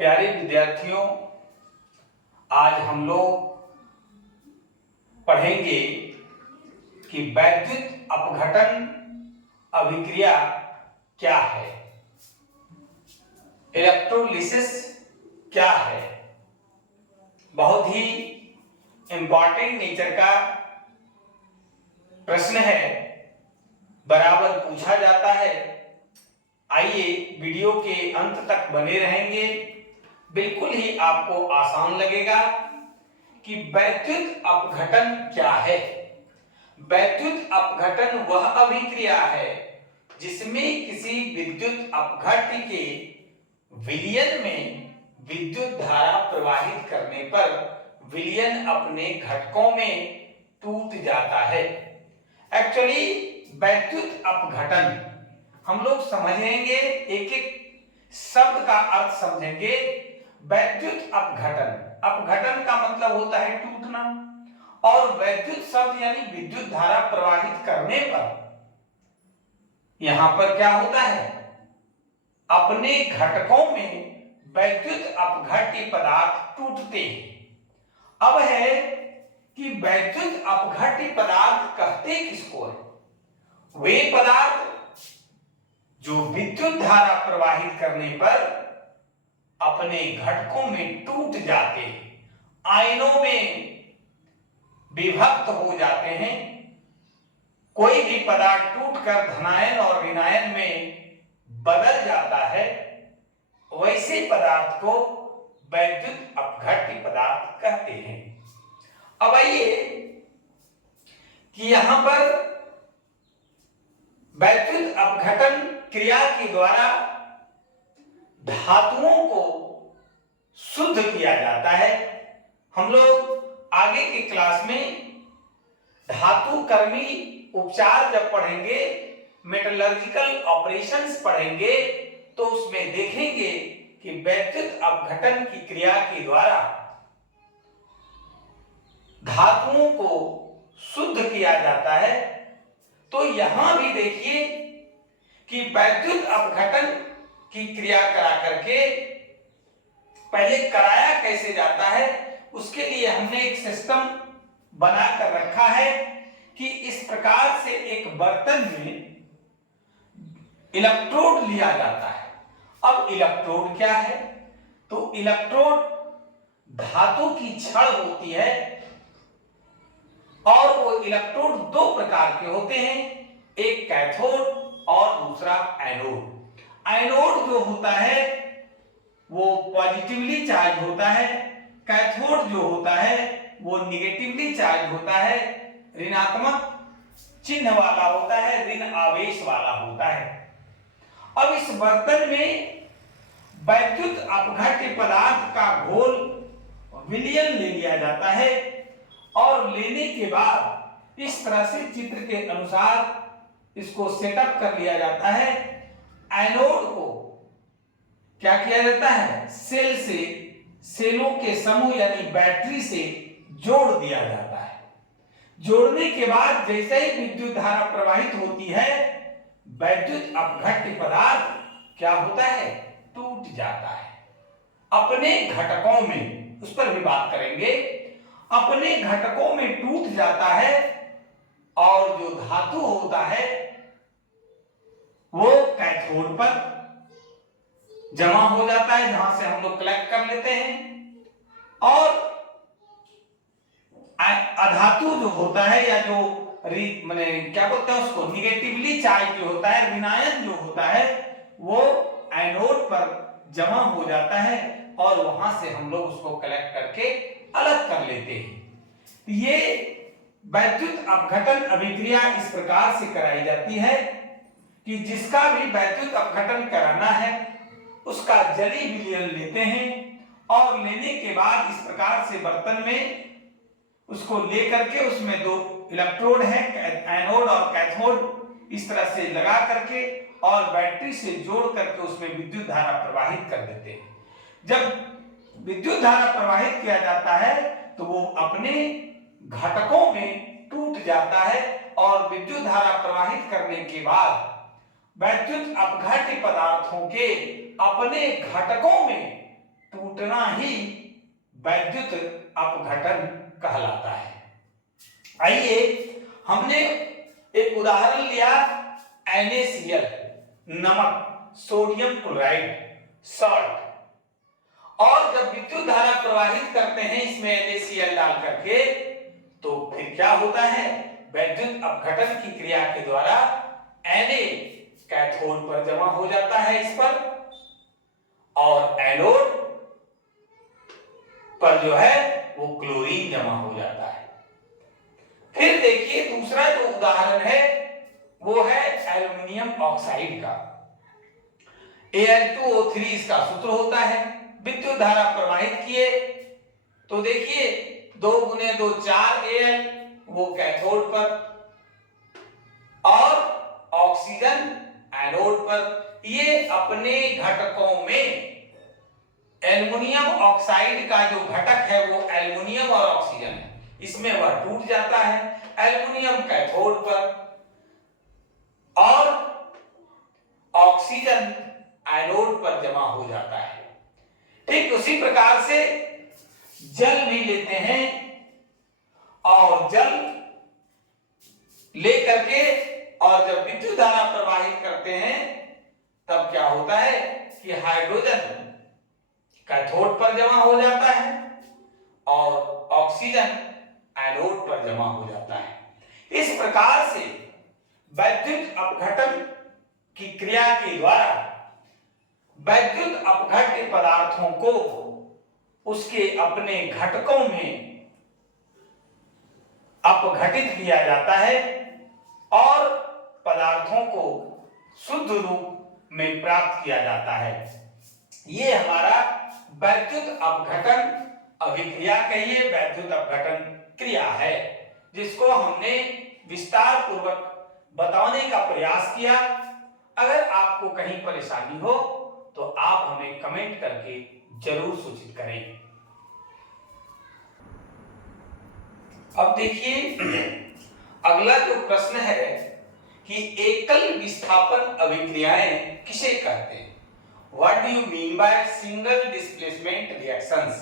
प्यारे विद्यार्थियों, आज हम लोग पढ़ेंगे कि वैद्युत अपघटन अभिक्रिया क्या है, इलेक्ट्रोलिसिस क्या है। बहुत ही इंपॉर्टेंट नेचर का प्रश्न है, बराबर पूछा जाता है। आइए वीडियो के अंत तक बने रहेंगे, बिल्कुल ही आपको आसान लगेगा कि वैद्युत अपघटन क्या है। वैद्युत अपघटन वह अभिक्रिया है जिसमें किसी विद्युत अपघट्य के विलयन में विद्युत धारा प्रवाहित करने पर विलयन अपने घटकों में टूट जाता है। एक्चुअली वैद्युत अपघटन हम लोग समझेंगे, एक एक शब्द का अर्थ समझेंगे। वैद्युत अपघटन, अपघटन का मतलब होता है टूटना, और वैद्युत शब्द यानी विद्युत धारा प्रवाहित करने पर यहां पर क्या होता है, अपने घटकों में वैद्युत अपघट्य पदार्थ टूटते हैं। अब है कि वैद्युत अपघट्य पदार्थ कहते किसको है? वे पदार्थ जो विद्युत धारा प्रवाहित करने पर अपने घटकों में टूट जाते हैं, आयनों में विभक्त हो जाते हैं। कोई भी पदार्थ टूटकर धनायन और ऋणायन में बदल जाता है, वैसे पदार्थ को वैद्युत अपघट्य पदार्थ कहते हैं। अब आइए कि यहां पर वैद्युत अपघटन क्रिया के द्वारा धातुओं को शुद्ध किया जाता है। हम लोग आगे की क्लास में धातु कर्मी उपचार जब पढ़ेंगे, मेटलर्जिकल ऑपरेशंस पढ़ेंगे, तो उसमें देखेंगे कि वैद्युत अपघटन की क्रिया के द्वारा धातुओं को शुद्ध किया जाता है। तो यहां भी देखिए कि वैद्युत अपघटन की क्रिया करा करके पहले कराया कैसे जाता है, उसके लिए हमने एक सिस्टम बना कर रखा है कि इस प्रकार से एक बर्तन में इलेक्ट्रोड लिया जाता है। अब इलेक्ट्रोड क्या है? तो इलेक्ट्रोड धातु की छड़ होती है, और वो इलेक्ट्रोड दो प्रकार के होते हैं, एक कैथोड और दूसरा एनोड। एनोड जो होता है वो पॉजिटिवली चार्ज होता है, कैथोड जो होता है वो निगेटिवली चार्ज होता है, ऋणात्मक चिन्ह वाला होता है, ऋण आवेश वाला होता है। अब इस बर्तन में वैद्युत अपघट्य पदार्थ का घोल विलयन ले लिया जाता है, और लेने के बाद इस तरह से चित्र के अनुसार इसको सेटअप कर लिया जाता है। एनोड को क्या किया जाता है? सेल से, सेलों के समूह यानी बैटरी से जोड़ दिया जाता है। जोड़ने के बाद जैसे ही विद्युत धारा प्रवाहित होती है, वैद्युत अपघट्य पदार्थ क्या होता है? टूट जाता है अपने घटकों में। उस पर भी बात करेंगे। अपने घटकों में टूट जाता है, और जो धातु होता है वो कैथोड पर जमा हो जाता है, जहां से हम लोग कलेक्ट कर लेते हैं। और अधातु जो होता है, या जो माने क्या बोलते हैं उसको, निगेटिवली चार्ज जो होता है, ऋणायन जो होता है, वो एनोड पर जमा हो जाता है, और वहां से हम लोग उसको कलेक्ट करके अलग कर लेते हैं। ये वैद्युत अपघटन अभिक्रिया इस प्रकार से कराई जाती है कि जिसका भी वैद्युत अपघटन कराना है उसका जली विलयन लेते हैं, और लेने के बाद इस प्रकार से बर्तन में उसको लेकर के उसमें दो इलेक्ट्रोड है, एनोड और कैथोड, इस तरह से लगा करके और बैटरी से जोड़ करके उसमें विद्युत धारा प्रवाहित कर देते हैं। जब विद्युत धारा प्रवाहित किया जाता है तो वो अपने घटकों में टूट जाता है, और विद्युत धारा प्रवाहित करने के बाद वैद्युत अपघट्य पदार्थों के अपने घटकों में टूटना ही वैद्युत अपघटन कहलाता है। आइए हमने एक उदाहरण लिया NaCl, नमक, सोडियम क्लोराइड, सॉल्ट, और जब विद्युत धारा प्रवाहित करते हैं इसमें NaCl डाल करके तो फिर क्या होता है, वैद्युत अपघटन की क्रिया के द्वारा Na कैथोड पर जमा हो जाता है इस पर, और एनोड पर जो है वो क्लोरीन जमा हो जाता है। फिर देखिए दूसरा जो उदाहरण है वो है एल्युमिनियम ऑक्साइड का। Al2O3 इसका सूत्र होता है। विद्युत धारा प्रवाहित किए तो देखिए 2 × 2 4 Al, वो कैथोड पर, और ऑक्सीजन एनोड पर। ये अपने घटकों में एल्युमिनियम ऑक्साइड का जो घटक है वो एल्युमिनियम और ऑक्सीजन है, इसमें वह टूट जाता है। एल्युमिनियम कैथोड पर और ऑक्सीजन एनोड पर जमा हो जाता है। ठीक उसी प्रकार से जल भी लेते हैं और जल लेकर के और जब विद्युत धारा प्रवाहित करते हैं तब क्या होता है कि हाइड्रोजन कैथोड पर जमा हो जाता है और ऑक्सीजन एनोड पर जमा हो जाता है। इस प्रकार से वैद्युत अपघटन की क्रिया के द्वारा वैद्युत अपघट्य पदार्थों को उसके अपने घटकों में अपघटित किया जाता है और पदार्थों को शुद्ध रूप में प्राप्त किया जाता है। ये हमारा वैद्युत अपघटन अभिक्रिया कहिए, वैद्युत अपघटन क्रिया है, जिसको हमने विस्तार पूर्वक बताने का प्रयास किया। अगर आपको कहीं परेशानी हो तो आप हमें कमेंट करके जरूर सूचित करें। अब देखिए अगला जो प्रश्न है कि एकल विस्थापन अभिक्रियाएं किसे कहते हैं? What do you mean by single displacement reactions?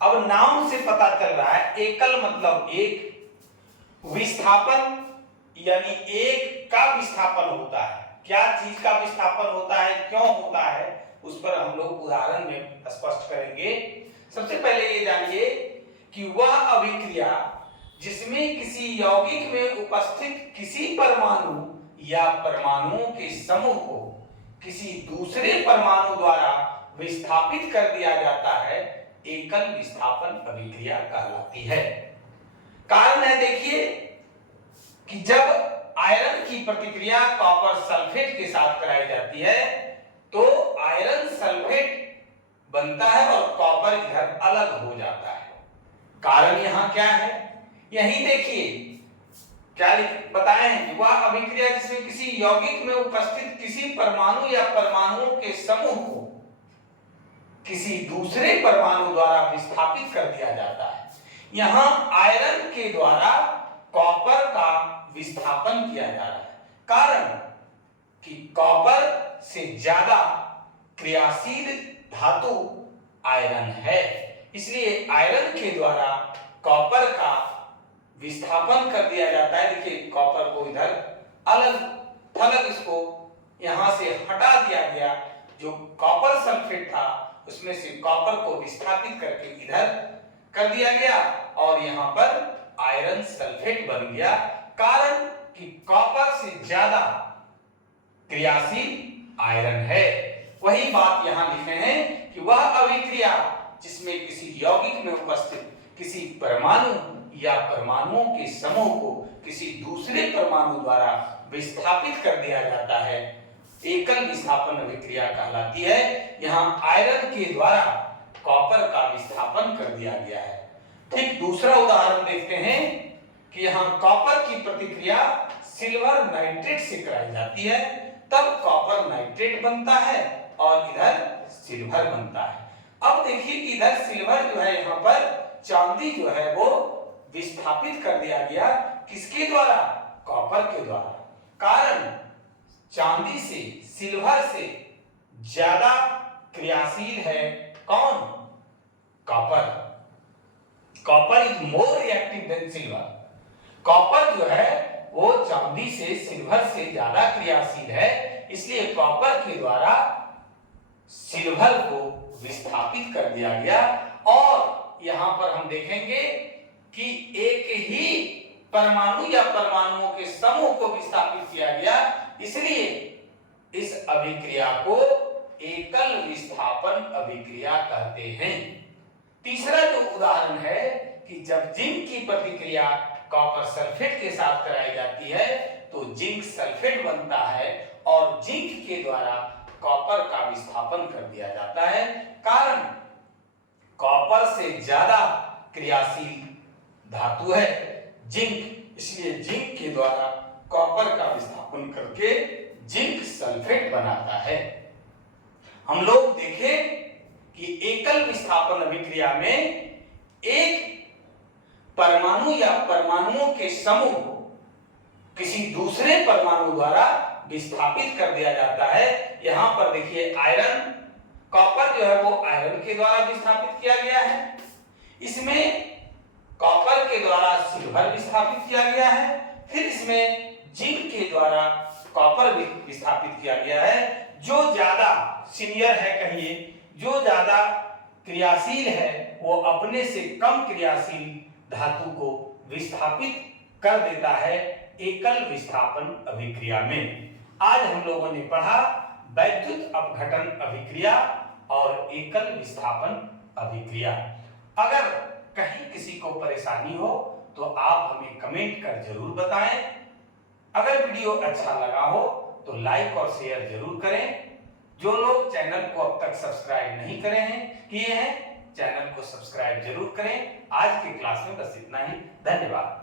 अब नाम से पता चल रहा है एकल मतलब एक, विस्थापन यानी एक का विस्थापन होता है। क्या चीज का विस्थापन होता है, क्यों होता है, उस पर हम लोग उदाहरण में स्पष्ट करेंगे। सबसे पहले ये जानिए कि वह अभिक्रिया जिसमें किसी यौगिक में उपस्थित किसी परमाणु या परमाणुओं के समूह को किसी दूसरे परमाणु द्वारा विस्थापित कर दिया जाता है, एकल विस्थापन अभिक्रिया कहलाती है। कारण है देखिए कि जब आयरन की प्रतिक्रिया कॉपर सल्फेट के साथ कराई जाती है तो आयरन सल्फेट बनता है और कॉपर इधर अलग हो जाता है। कारण यहां क्या है, यही देखिए क्या बताए हैं कि वह अभिक्रिया जिसमें किसी यौगिक में उपस्थित किसी परमाणु या परमाणुओं के समूह को किसी दूसरे परमाणु द्वारा विस्थापित कर दिया जाता है। यहां आयरन के द्वारा कॉपर का विस्थापन किया जा रहा है। कारण कि कॉपर से ज्यादा क्रियाशील धातु आयरन है, इसलिए आयरन के द्वारा कॉपर का विस्थापन कर दिया जाता है। देखिए कॉपर को इधर अलग थलग इसको यहां से हटा दिया गया, जो कॉपर सल्फेट था उसमें से कॉपर को विस्थापित करके इधर कर दिया गया और यहां पर आयरन सल्फेट बन गया। कारण कि कॉपर से ज्यादा क्रियाशील आयरन है। वही बात यहां लिखे हैं कि वह अभिक्रिया जिसमें किसी यौगिक में उपस्थित किसी परमाणु या परमाणुओं के समूह को किसी दूसरे परमाणु द्वारा विस्थापित कर दिया जाता है, एकल विस्थापन अभिक्रिया कहलाती है। यहां आयरन के द्वारा कॉपर का विस्थापन कर दिया गया है। ठीक दूसरा उदाहरण देखते हैं कि यहां कॉपर की प्रतिक्रिया सिल्वर नाइट्रेट से कराई जाती है, तब कॉपर नाइट्रेट बनता है और इधर सिल्वर बनता है। अब देखिए कि इधर सिल्वर जो है, यहां पर चांदी जो है वो विस्थापित कर दिया गया, किसके द्वारा? कॉपर के द्वारा। कारण चांदी से सिल्वर से ज्यादा क्रियाशील है कौन? Copper. Copper is more reactive than silver. Copper जो है वो चांदी से, सिल्वर से ज्यादा क्रियाशील है, इसलिए कॉपर के द्वारा सिल्वर को विस्थापित कर दिया गया। और यहां पर हम देखेंगे कि एक ही परमाणु या परमाणुओं के समूह को विस्थापित किया गया, इसलिए इस अभिक्रिया को एकल विस्थापन अभिक्रिया कहते हैं। तीसरा जो उदाहरण है कि जब जिंक की प्रतिक्रिया कॉपर सल्फेट के साथ कराई जाती है तो जिंक सल्फेट बनता है और जिंक के द्वारा कॉपर का विस्थापन कर दिया जाता है। कारण कॉपर से ज्यादा क्रियाशील धातु है जिंक, इसलिए जिंक के द्वारा कॉपर का विस्थापन करके जिंक सल्फेट बनाता है। हम लोग देखें कि एकल विस्थापन अभिक्रिया में एक परमाणु या परमाणुओं के समूह किसी दूसरे परमाणु द्वारा विस्थापित कर दिया जाता है। यहां पर देखिए आयरन, कॉपर जो है वो आयरन के द्वारा विस्थापित किया गया है, इसमें कॉपर के द्वारा सिल्वर विस्थापित किया गया है, फिर इसमें जिंक के द्वारा कॉपर विस्थापित किया गया है। जो ज्यादा सीनियर है, कहिए जो ज्यादा क्रियाशील है, वो अपने से कम क्रियाशील धातु को विस्थापित कर देता है एकल विस्थापन अभिक्रिया में। आज हम लोगों ने पढ़ा वैद्युत अपघटन अभिक्रिया और एकल विस्थापन अभिक्रिया। अगर कहीं किसी को परेशानी हो तो आप हमें कमेंट कर जरूर बताएं। अगर वीडियो अच्छा लगा हो तो लाइक और शेयर जरूर करें। जो लोग चैनल को अब तक सब्सक्राइब नहीं किए हैं, चैनल को सब्सक्राइब जरूर करें। आज की क्लास में बस इतना ही। धन्यवाद।